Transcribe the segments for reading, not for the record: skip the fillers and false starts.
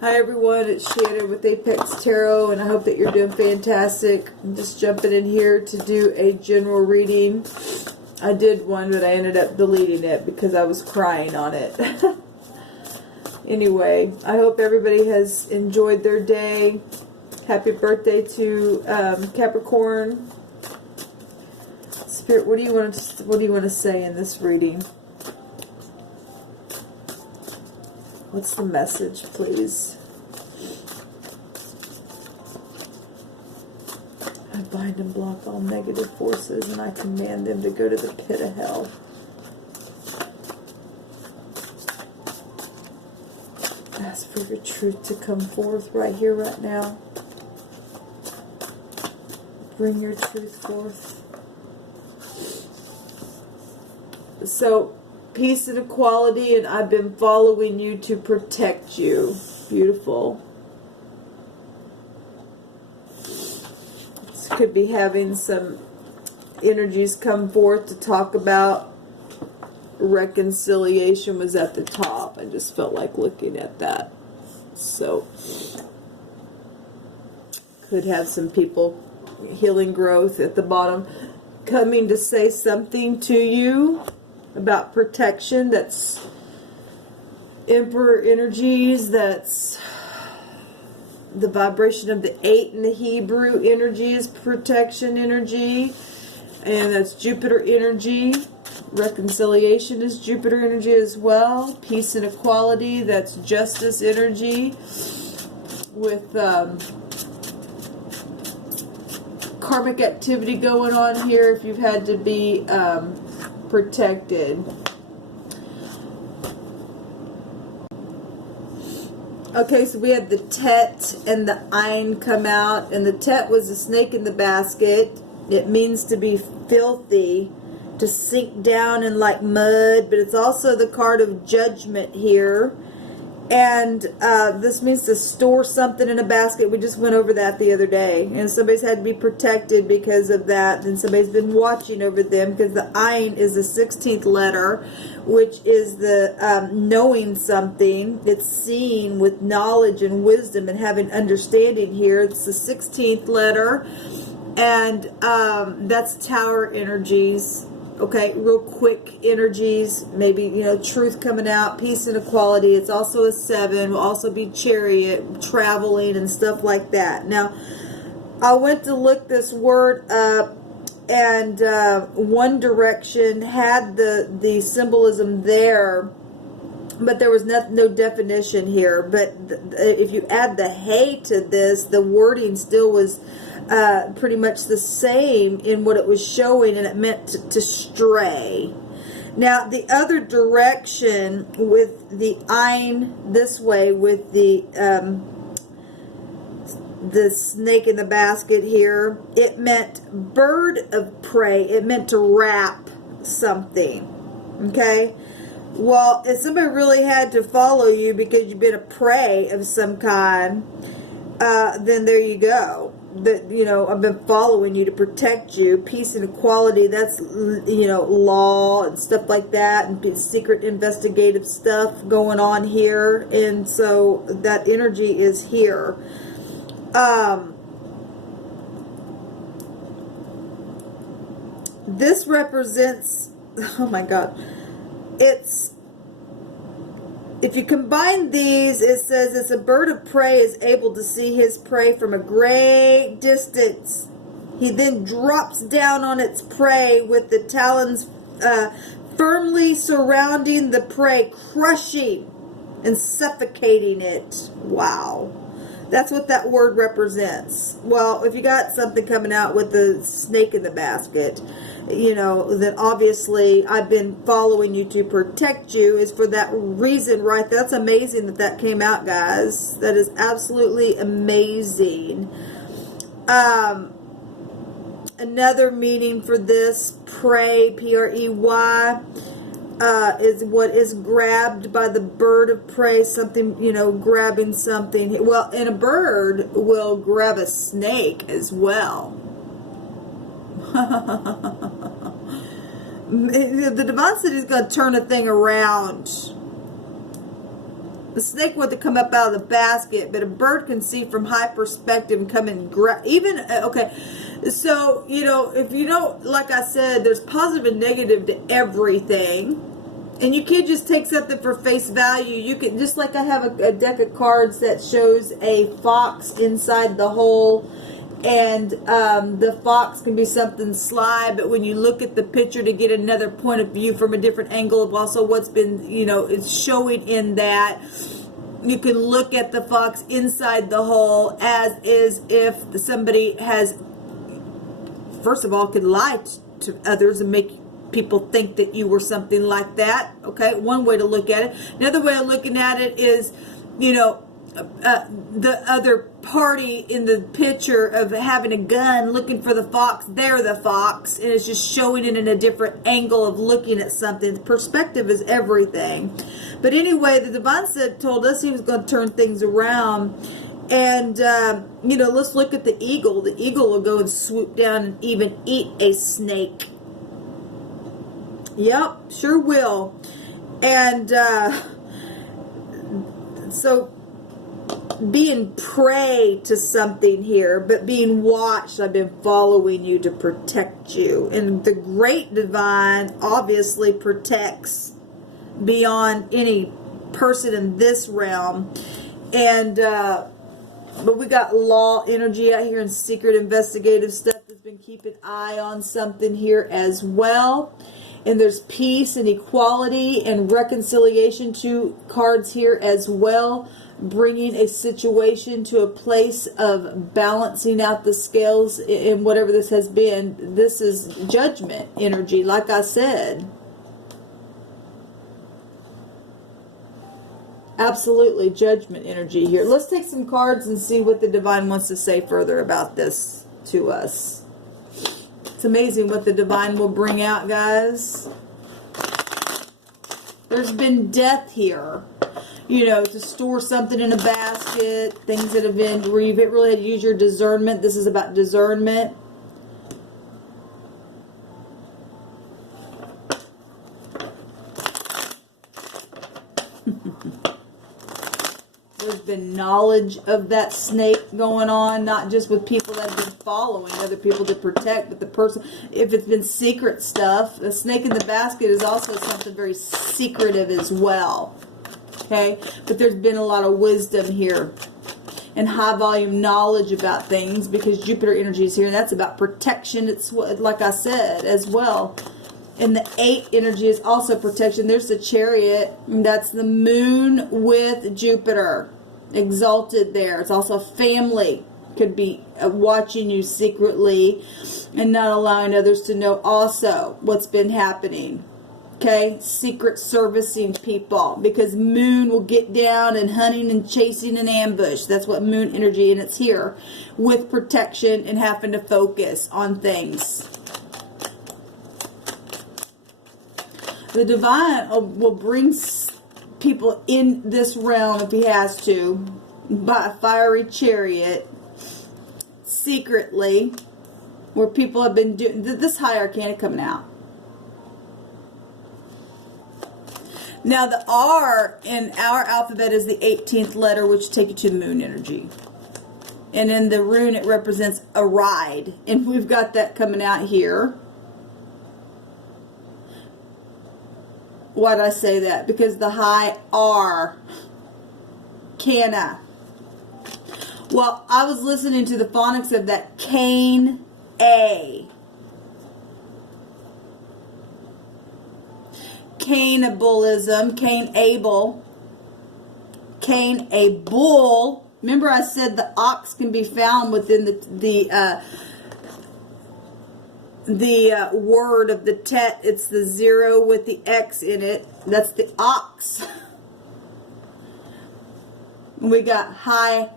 Hi everyone, it's Shannon with Apex Tarot, and I hope that you're doing fantastic. I'm just jumping in here to do a general reading. I did one, but I ended up deleting it because I was crying on it. Anyway, I hope everybody has enjoyed their day. Happy birthday to Capricorn. Spirit, what do you want to say in this reading? What's the message, please? I bind and block all negative forces, and I command them to go to the pit of hell. Ask for your truth to come forth right here, right now. Bring your truth forth. So, peace and equality, and I've been following you to protect you. Beautiful. This could be having some energies come forth to talk about reconciliation was at the top. I just felt like looking at that. So, could have some people, healing growth at the bottom, coming to say something to you about protection. That's Emperor energies. That's the vibration of the 8 in the Hebrew energy is protection energy, and that's Jupiter energy. Reconciliation is Jupiter energy as well. Peace and equality, that's justice energy, with karmic activity going on here if you've had to be protected. Okay, so we had the Tet and the Ein come out, and the Tet was a snake in the basket. It means to be filthy, to sink down in like mud, but it's also the card of judgment here. And this means to store something in a basket. We just went over that the other day. And somebody's had to be protected because of that. Then somebody's been watching over them, because the Ein is the 16th letter, which is the knowing something. It's seeing with knowledge and wisdom and having understanding here. It's the 16th letter. And that's Tower energies. Okay, real quick energies, maybe, you know, truth coming out, peace and equality. It's also a 7, will also be Chariot, traveling and stuff like that. Now, I went to look this word up, and One Direction had the symbolism there, but there was no definition here. But if you add the hey to this, the wording still was pretty much the same in what it was showing, and it meant to stray. Now, the other direction with the Ein this way, with the snake in the basket here, it meant bird of prey. It meant to wrap something. Okay? Well, if somebody really had to follow you because you've been a prey of some kind, then there you go. That, you know, I've been following you to protect you. Peace and equality, that's, you know, law and stuff like that, and secret investigative stuff going on here. And so that energy is here. This represents, oh my God, it's, if you combine these, it says it's a bird of prey is able to see his prey from a great distance. He then drops down on its prey with the talons firmly surrounding the prey, crushing and suffocating it. Wow. That's what that word represents. Well, if you got something coming out with the snake in the basket, you know, then obviously I've been following you to protect you, is for that reason right there. That's amazing that that came out, guys. That is absolutely amazing. Another meaning for this, prey, P-R-E-Y, is what is grabbed by the bird of prey, something, you know, grabbing something. Well, and a bird will grab a snake as well. The Divine City is going to turn a thing around. The snake wanted to come up out of the basket, but a bird can see from high perspective and come and grab. Even, okay, so, you know, if you don't, like I said, there's positive and negative to everything. And you can't just take something for face value. You can, just like I have a deck of cards that shows a fox inside the hole. And the fox can be something sly, but when you look at the picture to get another point of view from a different angle of also what's been, you know, it's showing in that, you can look at the fox inside the hole as is if somebody has, first of all, could lie to others and make people think that you were something like that. Okay, one way to look at it. Another way of looking at it is, you know, the other party in the picture of having a gun looking for the fox, they're the fox, and it's just showing it in a different angle of looking at something. Perspective is everything. But anyway, the divine told us he was going to turn things around. And, you know, let's look at the eagle. The eagle will go and swoop down and even eat a snake. Yep, sure will. And so being prey to something here, but being watched, I've been following you to protect you. And the great divine obviously protects beyond any person in this realm. And but we got law energy out here and secret investigative stuff that's been keeping an eye on something here as well. And there's peace and equality and reconciliation, two cards here as well, bringing a situation to a place of balancing out the scales in whatever this has been. This is judgment energy, like I said. Absolutely judgment energy here. Let's take some cards and see what the divine wants to say further about this to us. It's amazing what the divine will bring out, guys. There's been death here. You know, to store something in a basket, things that have been, where you've really had to use your discernment. This is about discernment. There's been knowledge of that snake going on, not just with people that have been following other people to protect, but the person, if it's been secret stuff, the snake in the basket is also something very secretive as well. Okay, but there's been a lot of wisdom here and high volume knowledge about things because Jupiter energy is here, and that's about protection. It's what, like I said, as well. And the 8 energy is also protection. There's the Chariot, and that's the moon with Jupiter exalted there. It's also family. Could be watching you secretly and not allowing others to know also what's been happening. Okay, secret servicing people, because moon will get down and hunting and chasing an ambush. That's what moon energy, and it's here with protection and having to focus on things. The divine will bring people in this realm if he has to by a fiery chariot secretly, where people have been doing this high arcana coming out. Now, the R in our alphabet is the 18th letter, which takes you to the moon energy. And in the rune, it represents a ride. And we've got that coming out here. Why'd I say that? Because the high R, canna. Well, I was listening to the phonics of that Cain A. Cannibalism, Cain Abel, Cain a bull. Remember I said the ox can be found within the word of the tet. It's the 0 with the X in it. That's the ox. We got high.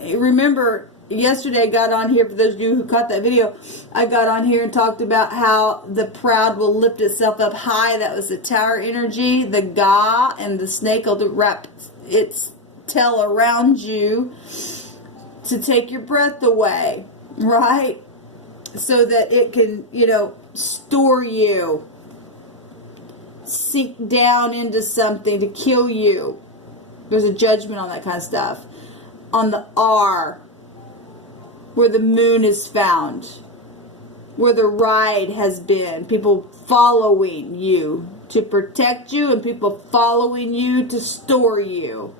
Remember, yesterday I got on here, for those of you who caught that video, I got on here and talked about how the proud will lift itself up high. That was the tower energy. The Ga and the snake will wrap its tail around you to take your breath away, right? So that it can, you know, store you. sink down into something to kill you. There's a judgment on that kind of stuff. On the R, where the moon is found, where the ride has been, people following you to protect you and people following you to store you.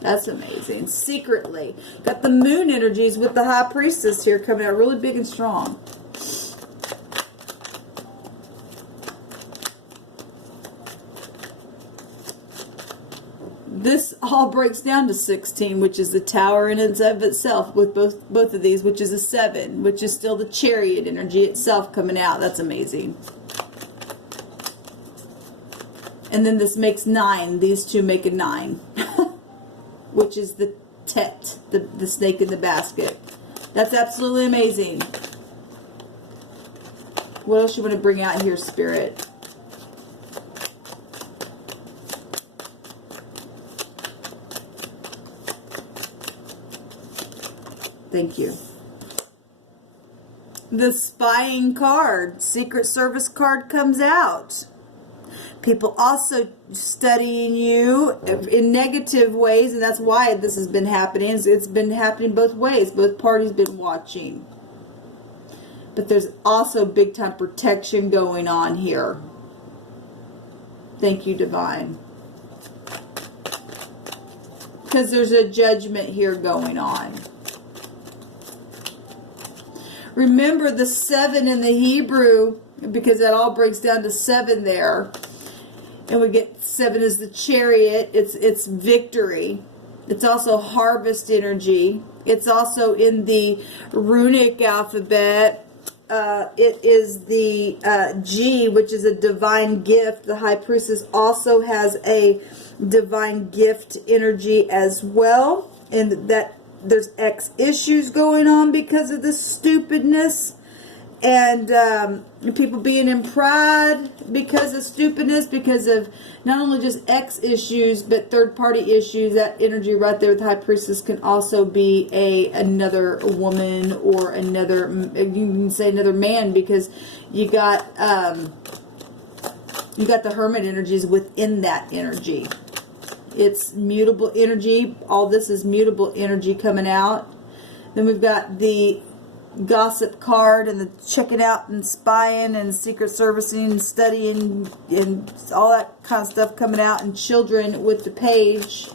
That's amazing. Secretly. Got the moon energies with the high priestess here coming out really big and strong. This all breaks down to 16, which is the tower in and of itself with both of these, which is a 7, which is still the chariot energy itself coming out. That's amazing. And then this makes 9. These two make a 9, which is the Tet, the snake in the basket. That's absolutely amazing. What else you want to bring out here, Spirit? Thank you. The spying card, Secret Service card comes out. People also studying you in negative ways, and that's why this has been happening. It's been happening both ways. Both parties been watching. But there's also big time protection going on here. Thank you, Divine. Because there's a judgment here going on. Remember the 7 in the Hebrew, because that all breaks down to 7 there. And we get 7 as the chariot. It's victory. It's also harvest energy. It's also in the runic alphabet. It is the G, which is a divine gift. The high priestess also has a divine gift energy as well. And that there's X issues going on because of this stupidness. And people being in pride because of stupidness, because of not only just X issues, but third-party issues. That energy right there with the high priestess can also be another woman or another, you can say another man, because you got the hermit energies within that energy. It's mutable energy. All this is mutable energy coming out. Then we've got the gossip card and the checking out and spying and secret servicing and studying and all that kind of stuff coming out, and children with the page.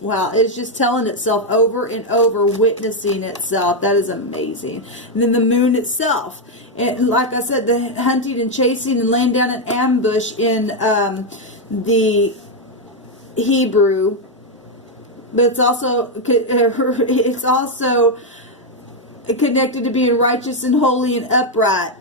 Wow, it's just telling itself over and over, witnessing itself. That is amazing. And then the moon itself. And like I said, the hunting and chasing and laying down an ambush in the Hebrew. But it's also connected to being righteous and holy and upright.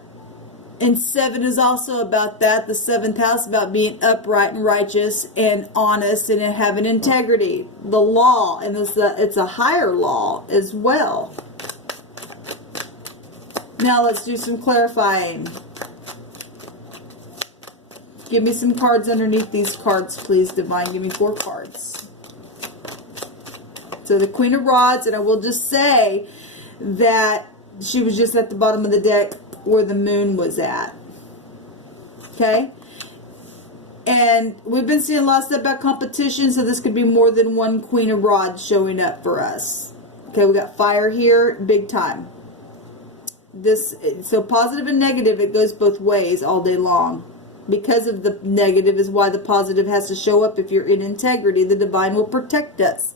And 7 is also about that. The 7th house about being upright and righteous and honest and having integrity. The law, and it's a higher law as well. Now let's do some clarifying. Give me some cards underneath these cards, please, Divine. Give me 4 cards. So the Queen of Rods, and I will just say that she was just at the bottom of the deck where the moon was at. Okay? And we've been seeing a lot of stuff about competition, so this could be more than one Queen of Rods showing up for us. Okay, we got fire here, big time. So positive and negative, it goes both ways all day long. Because of the negative is why the positive has to show up. If you're in integrity, the divine will protect us.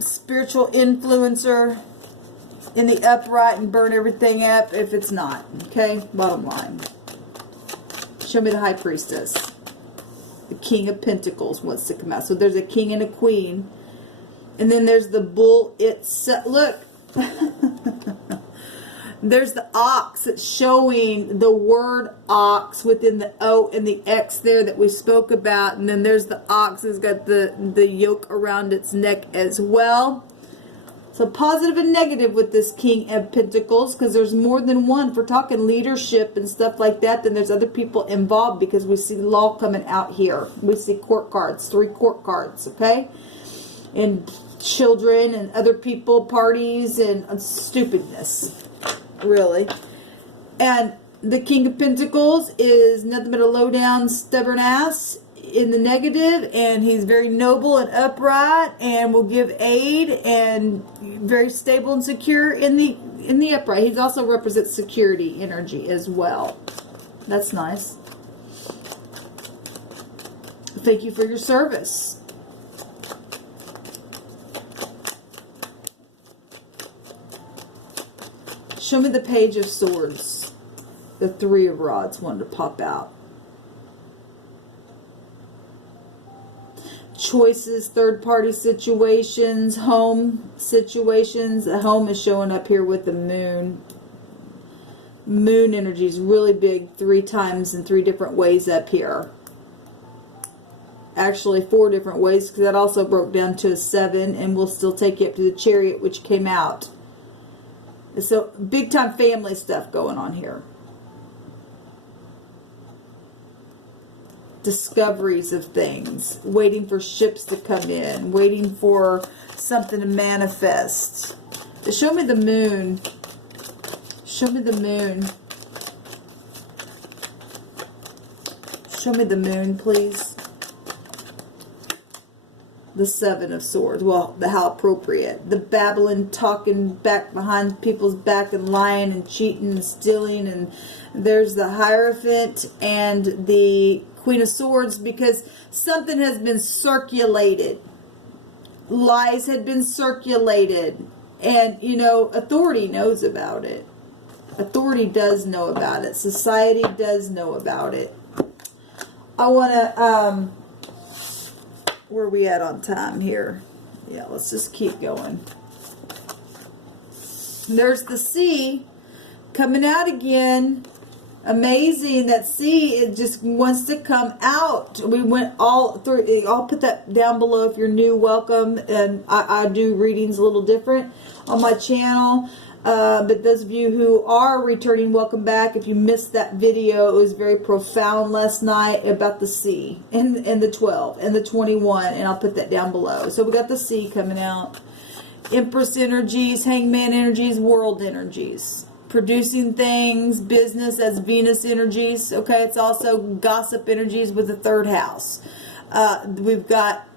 Spiritual influencer in the upright and burn everything up if it's not. Okay, bottom line. Show me the high priestess. The King of Pentacles wants to come out. So there's a king and a queen. And then there's the bull itself. Look. There's the ox. It's showing the word ox within the O and the X there that we spoke about. And then there's the ox. It's got the yoke around its neck as well. So positive and negative with this King of Pentacles, because there's more than one. If we're talking leadership and stuff like that, then there's other people involved, because we see law coming out here. We see court cards, 3 court cards, okay? And children and other people, parties, and stupidness. Really. And The King of Pentacles is nothing but a low down, stubborn ass in the negative, and he's very noble and upright and will give aid and very stable and secure in the upright. He also represents security energy as well. That's nice. Thank you for your service. Show me the Page of Swords. The Three of Rods wanted to pop out. Choices, third-party situations, home situations. The home is showing up here with the moon. Moon energy is really big 3 times in 3 different ways up here. Actually 4 different ways, because that also broke down to a 7, and we'll still take you up to the Chariot, which came out. So big time family stuff going on here. Discoveries of things, waiting for ships to come in, waiting for something to manifest. Show me the moon. Show me the moon. Show me the moon, please. The Seven of Swords. Well, how appropriate. The babbling, talking back behind people's back and lying and cheating and stealing. And there's the Hierophant and the Queen of Swords, because something has been circulated. Lies had been circulated. And, you know, authority knows about it. Authority does know about it. Society does know about it. I want to, where are we at on time here? Yeah, let's just keep going. There's the sea coming out again. Amazing. That sea, it just wants to come out. We went all through. I'll put that down below if you're new. Welcome. And I do readings a little different on my channel. But those of you who are returning, welcome back. If you missed that video, it was very profound last night about the sea and the 12 and the 21, and I'll put that down below. So we got the sea coming out. Empress energies, Hangman energies, world energies. Producing things, business as Venus energies. Okay, it's also gossip energies with the 3rd house. We've got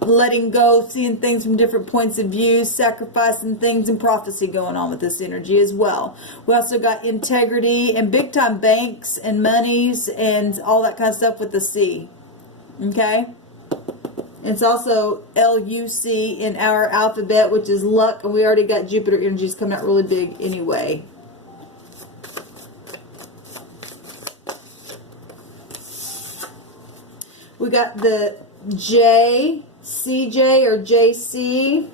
letting go, seeing things from different points of view, sacrificing things, and prophecy going on with this energy as well. We also got integrity and big time banks and monies and all that kind of stuff with the sea. Okay? It's also LUC in our alphabet, which is luck, and we already got Jupiter energies coming out really big anyway. We got the J, CJ or JC.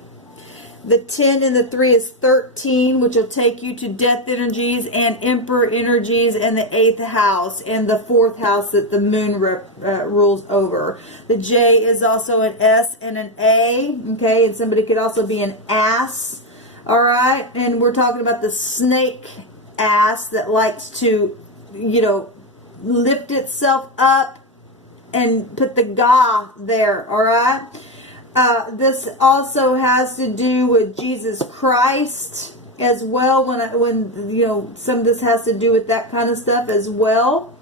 The 10 and the 3 is 13, which will take you to death energies and emperor energies and the 8th house and the 4th house that the moon rules over. The J is also an S and an A, okay, and somebody could also be an ass, all right, and we're talking about the snake ass that likes to, you know, lift itself up and put the ga there, all right. This also has to do with Jesus Christ as well. When you know, some of this has to do with that kind of stuff as well.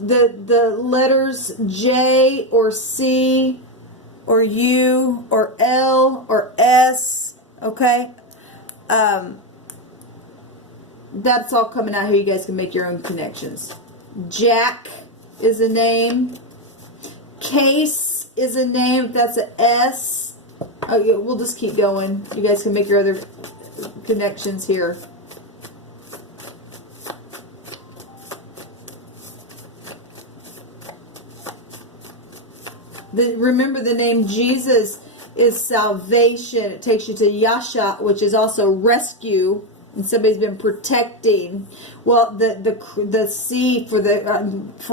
The letters J or C or U or L or S. Okay. That's all coming out here. You guys can make your own connections. Jack is a name. Case is a name. That's an S. Oh, yeah, we'll just keep going. You guys can make your other connections here. Remember, the name Jesus is salvation. It takes you to Yasha, which is also rescue. And somebody's been protecting. Well, the C for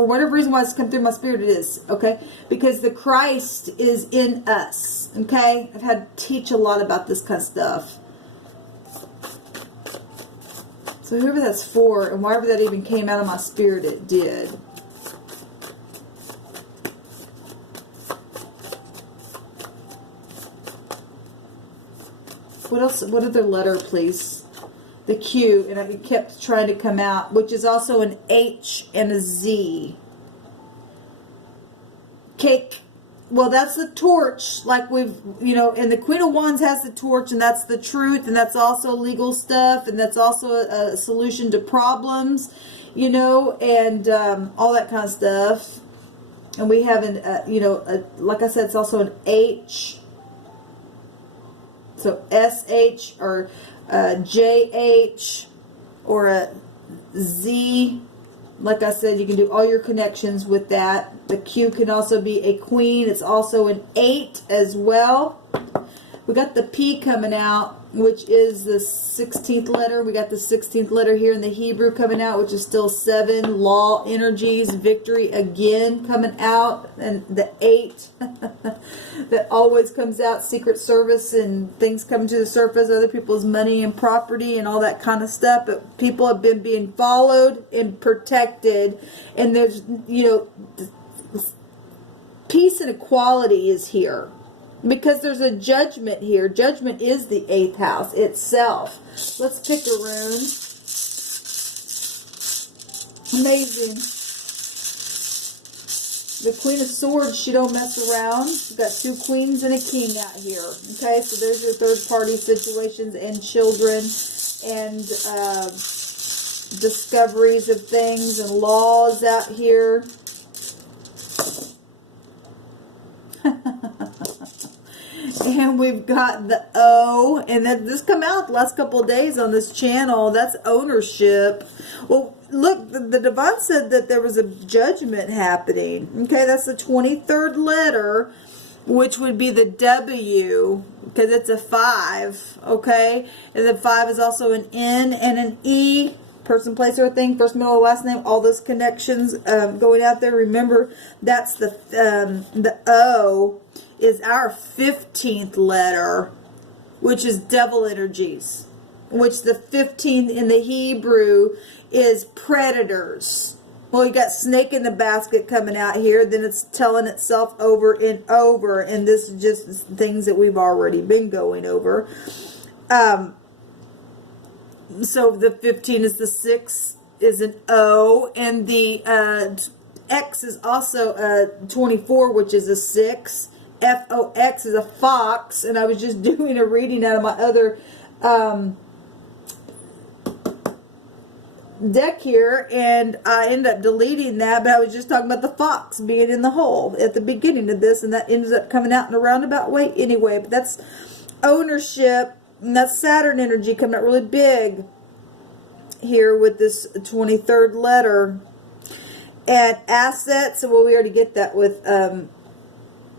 whatever reason why it's come through my spirit, it is, okay? Because the Christ is in us, okay? I've had to teach a lot about this kind of stuff. So whoever that's for, and wherever that even came out of my spirit, it did. What else? What other letter, please? The Q, and it kept trying to come out, which is also an H and a Z. Cake. Well, that's the torch, like we've, you know, and the Queen of Wands has the torch, and that's the truth, and that's also legal stuff, and that's also a solution to problems, you know, and all that kind of stuff. And we have an, you know, like I said, it's also an H. So SH or JH or a Z. Like I said, you can do all your connections with that. The Q can also be a queen. It's also an 8 as well. We got the P coming out, which is the 16th letter. We got the 16th letter here in the Hebrew coming out, which is still 7. Law energies, victory again coming out. And the 8 that always comes out, secret service and things coming to the surface, other people's money and property and all that kind of stuff. But people have been being followed and protected. And there's, you know, peace and equality is here. Because there's a judgment here. Judgment is the 8th house itself. Let's pick a rune. Amazing. The Queen of Swords, she don't mess around. We've got 2 queens and a king out here. Okay, so there's your third party situations and children and discoveries of things and laws out here. And we've got the O, and then this come out the last couple of days on this channel. That's ownership. Well, look, the Divine said that there was a judgment happening. Okay, that's the 23rd letter, which would be the W, because it's a 5. Okay, and the 5 is also an N and an E. Person, place, or thing, first, middle, last name, all those connections going out there. Remember, that's the O is our 15th letter, which is devil energies, which the 15th in the Hebrew is predators. Well, you got snake in the basket coming out here, then it's telling itself over and over, and this is just things that we've already been going over. So the 15 is the 6 is an O, and the X is also 24, which is a 6. FOX is a fox, and I was just doing a reading out of my other deck here, and I ended up deleting that, but I was just talking about the fox being in the hole at the beginning of this, and that ends up coming out in a roundabout way anyway. But that's ownership, and that's Saturn energy coming out really big here with this 23rd letter. And assets, well, we already get that with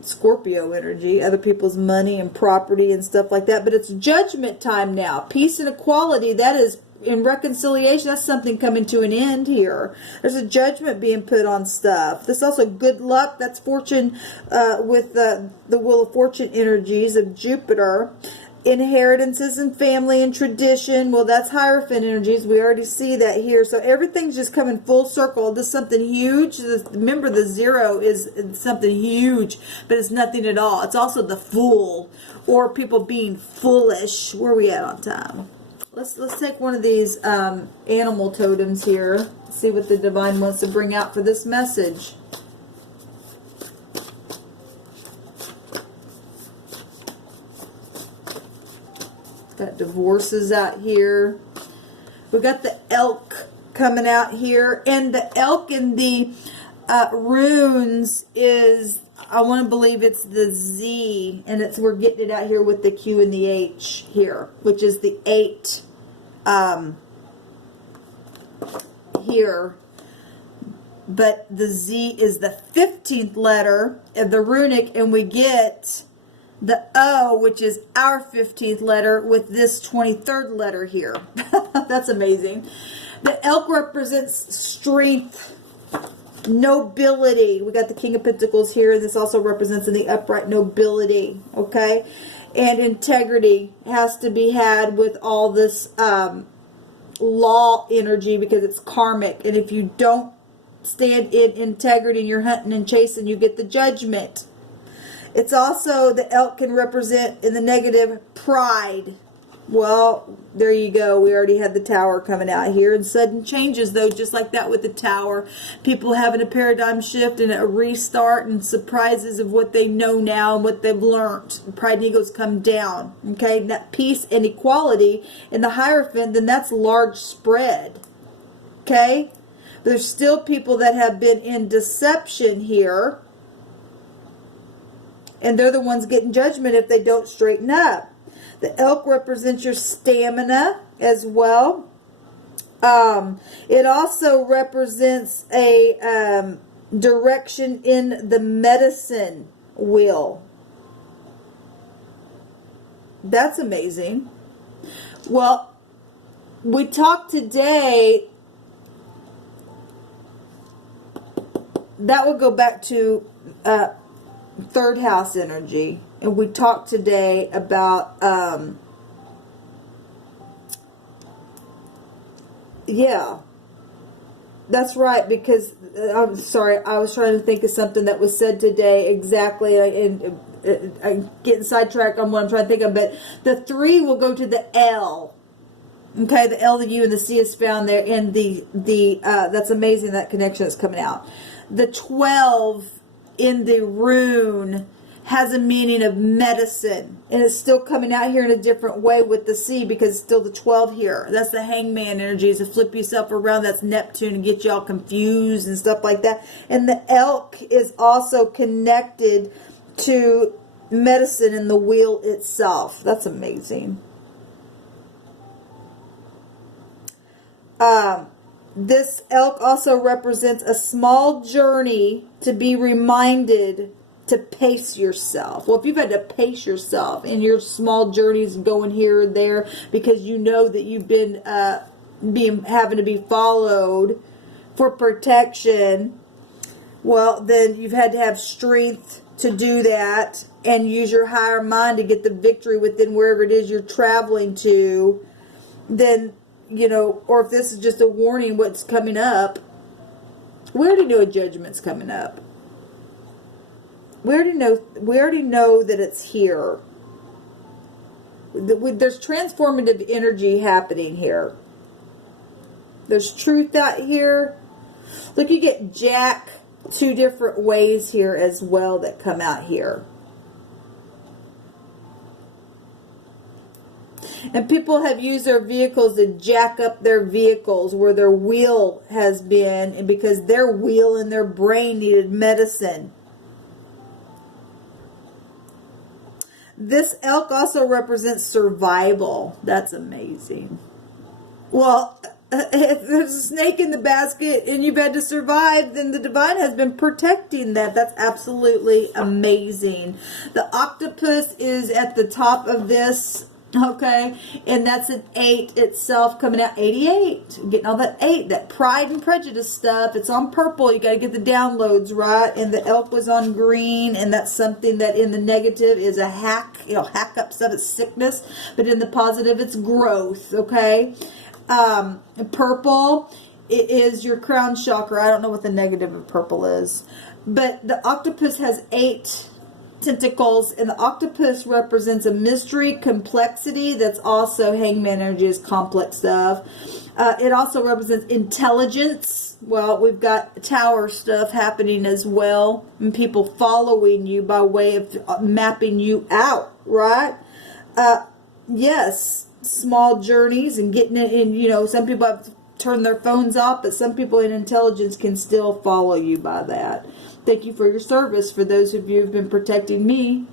Scorpio energy, other people's money and property and stuff like that. But it's judgment time now. Peace and equality, that is in reconciliation. That's something coming to an end here. There's a judgment being put on stuff. This is also good luck. That's fortune with the Wheel of Fortune energies of Jupiter. Inheritances and family and tradition. Well, that's Hierophant energies. We already see that here. So everything's just coming full circle. This is something huge. Remember, the 0 is something huge, but it's nothing at all. It's also the Fool, or people being foolish. Where are we at on time? Let's take one of these animal totems here. See what the Divine wants to bring out for this message. Got divorces out here. We got the elk coming out here, and the elk in the runes is, I want to believe it's the Z, and we're getting it out here with the Q and the H here, which is the 8 here. But the Z is the 15th letter of the runic, and we get the O, which is our 15th letter, with this 23rd letter here. That's amazing. The elk represents strength, nobility. We got the King of Pentacles here, and this also represents in the upright nobility, okay? And integrity has to be had with all this law energy, because it's karmic. And if you don't stand in integrity and you're hunting and chasing, you get the judgment. It's also, the elk can represent in the negative pride. Well, there you go. We already had the Tower coming out here. And sudden changes, though, just like that with the Tower. People having a paradigm shift and a restart and surprises of what they know now and what they've learned. Pride and egos come down. Okay? And that peace and equality in the Hierophant, then that's large spread. Okay? There's still people that have been in deception here. And they're the ones getting judgment if they don't straighten up. The elk represents your stamina as well. It also represents a direction in the medicine wheel. That's amazing. Well, we talked today. That would go back to third house energy. And we talked today about, yeah, that's right, because, I'm sorry, I was trying to think of something that was said today exactly, and I'm getting sidetracked on what I'm trying to think of, but the 3 will go to the L. Okay, the L, the U, and the C is found there in that's amazing, that connection that's coming out. The 12 in the rune has a meaning of medicine, and it's still coming out here in a different way with the C, because it's still the 12 here. That's the hangman energy, is to flip yourself around. That's Neptune, and get you all confused and stuff like that. And the elk is also connected to medicine in the wheel itself. That's amazing. This elk also represents a small journey to be reminded to pace yourself. Well, if you've had to pace yourself in your small journeys going here or there because you know that you've been having to be followed for protection, well, then you've had to have strength to do that and use your higher mind to get the victory within wherever it is you're traveling to. Then, you know, or if this is just a warning what's coming up, we already know a judgment's coming up. We already know that it's here. There's transformative energy happening here. There's truth out here. Look, you get Jack 2 different ways here as well that come out here. And people have used their vehicles to jack up their vehicles where their wheel has been, and because their wheel and their brain needed medicine. This elk also represents survival. That's amazing. Well, if there's a snake in the basket and you've had to survive, then the divine has been protecting that. That's absolutely amazing. The octopus is at the top of this. Okay, and that's an 8 itself coming out. 88, getting all that 8, that Pride and Prejudice stuff. It's on purple. You got to get the downloads right. And the elk was on green, and that's something that in the negative is a hack. You know, hack up stuff. It's sickness, but in the positive, it's growth. Okay, purple. It is your crown chakra. I don't know what the negative of purple is, but the octopus has 8 tentacles, and the octopus represents a mystery, complexity. That's also hangman energy, is complex stuff. It also represents intelligence. Well, we've got tower stuff happening as well, and people following you by way of mapping you out, right? Yes, small journeys and getting it in. You know, some people have to turn their phones off, but some people in intelligence can still follow you by that. Thank you for your service. For those of you who've been protecting me,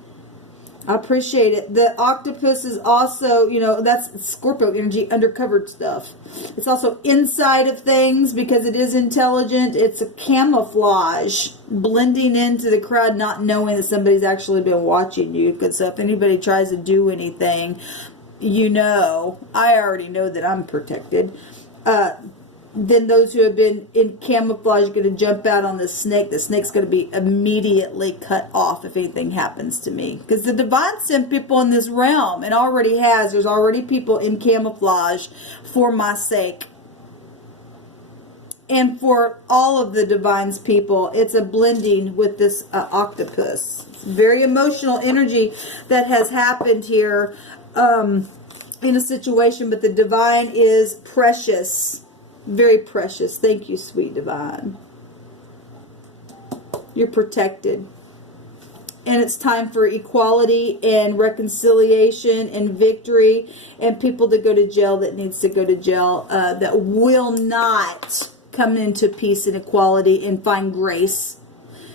I appreciate it. The octopus is also, you know, that's Scorpio energy, undercovered stuff. It's also inside of things because it is intelligent. It's a camouflage, blending into the crowd, not knowing that somebody's actually been watching you. Because so if anybody tries to do anything, you know, I already know that I'm protected. Then those who have been in camouflage are going to jump out on the snake. The snake's going to be immediately cut off if anything happens to me. Because the divine sent people in this realm, and already has. There's already people in camouflage for my sake. And for all of the divine's people, it's a blending with this octopus. It's very emotional energy that has happened here. in a situation, but the divine is precious. Very precious. Thank you, sweet divine. You're protected. And it's time for equality and reconciliation and victory, and people to go to jail that needs to go to jail, that will not come into peace and equality and find grace.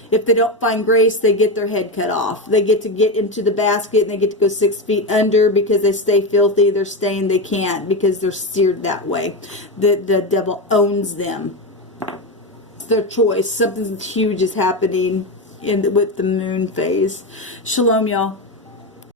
If they don't find grace, they get their head cut off. They get to get into the basket, and they get to go 6 feet under because they stay filthy. They're staying, they can't because they're seared that way. The devil owns them. It's their choice. Something huge is happening with the moon phase. Shalom, y'all.